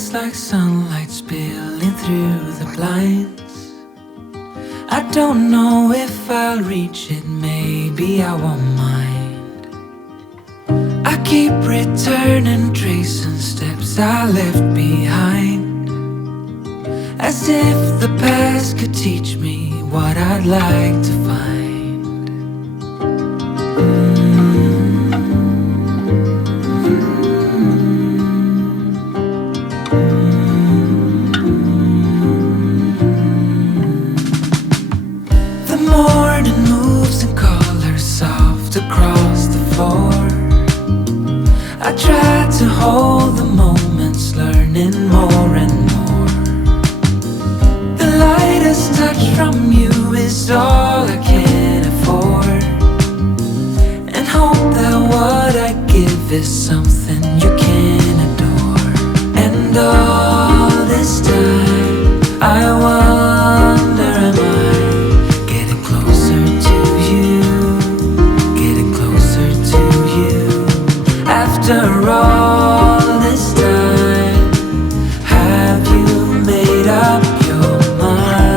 just like sunlight spilling through the blinds. I don't know if I'll reach it, maybe I won't mind. I keep returning, tracing steps I left behind, as if the past could teach me what I'd like to find. The morning moves in colors soft across the floor. I try to hold the moments, learning more and more. The lightest touch from you is all I can afford, and hope that what I give is something you can adore. And all this time I wonder, am I getting closer to you, getting closer to you? After all this time, have you made up your mind?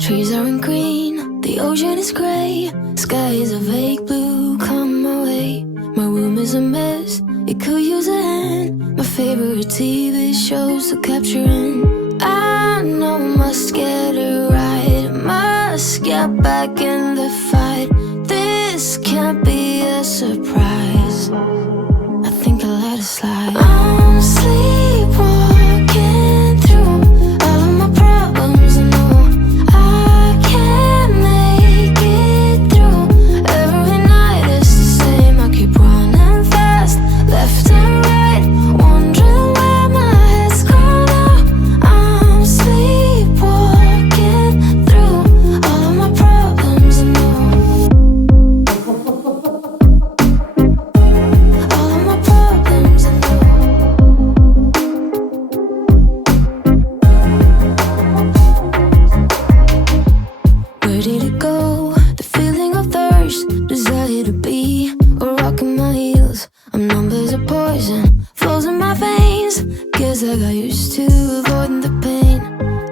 Trees aren't green, the ocean is gray, sky is a vague blue, come my way. My room is a mess, it could use a hand. My favorite TV shows are capturing. I know I must get it right, must get back in the fight. This can't be a surprise, I think I'll let it slide. I'm sleepwalking through all of my problems. I know I can't make it through. Every night it's the same, I keep running fast, left and right, wondering where my head's gone now. I'm sleepwalking through all of my problems. I know all of my problems. I know. Where did it go? The feeling of thirst, desire to be a rock in my heels. I'm numb as a poison, flows in my veins. Guess I got used to avoiding the pain.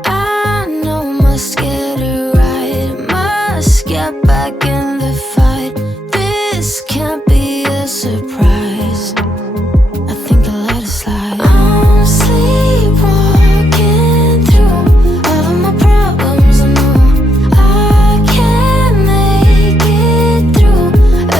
I know I must get it right, must get back in the fight. This can't be a surprise, I think I'll let it slide. I'm sleepwalking through all of my problems. I know I can't make it through.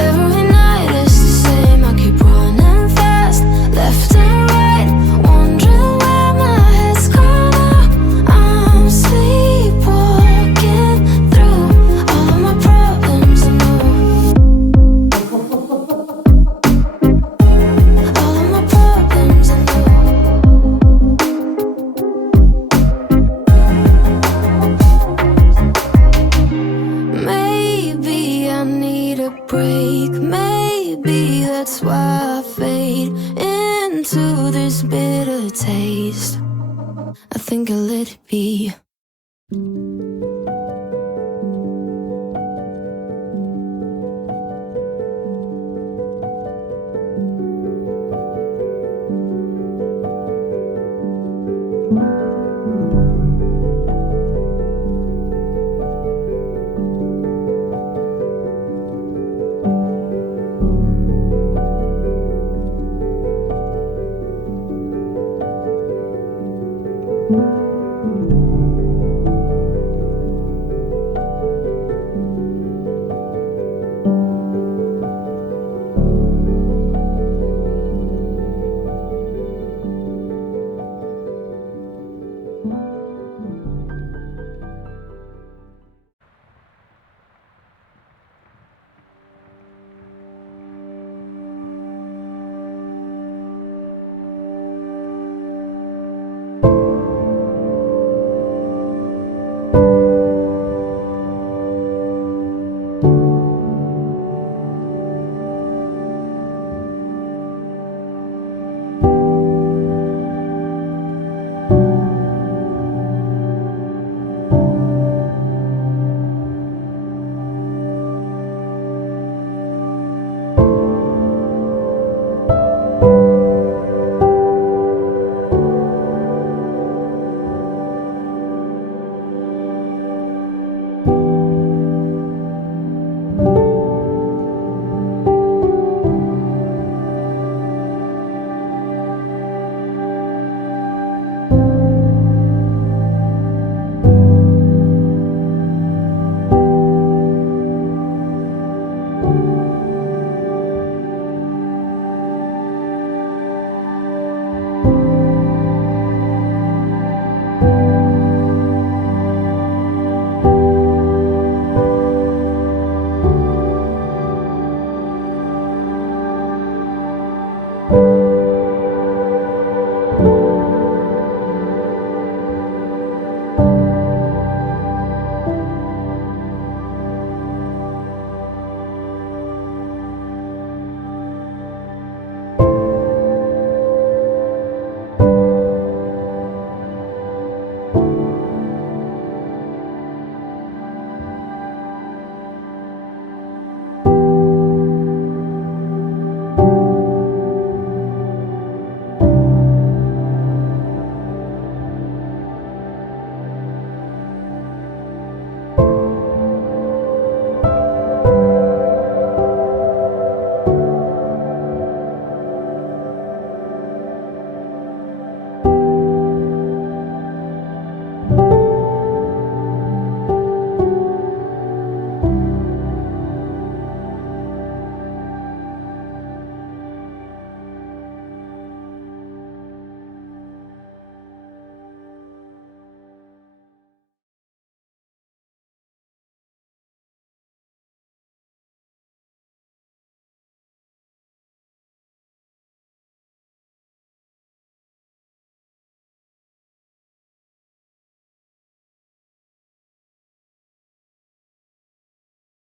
Every night it's the same, I keep running fast, left and right, wondering where my head's gone now. I'm sleepwalking through all of my problems. I know all of my problems. I know. Maybe I need a break, maybe that's why I fade into this bitter taste. I think I'll let it be.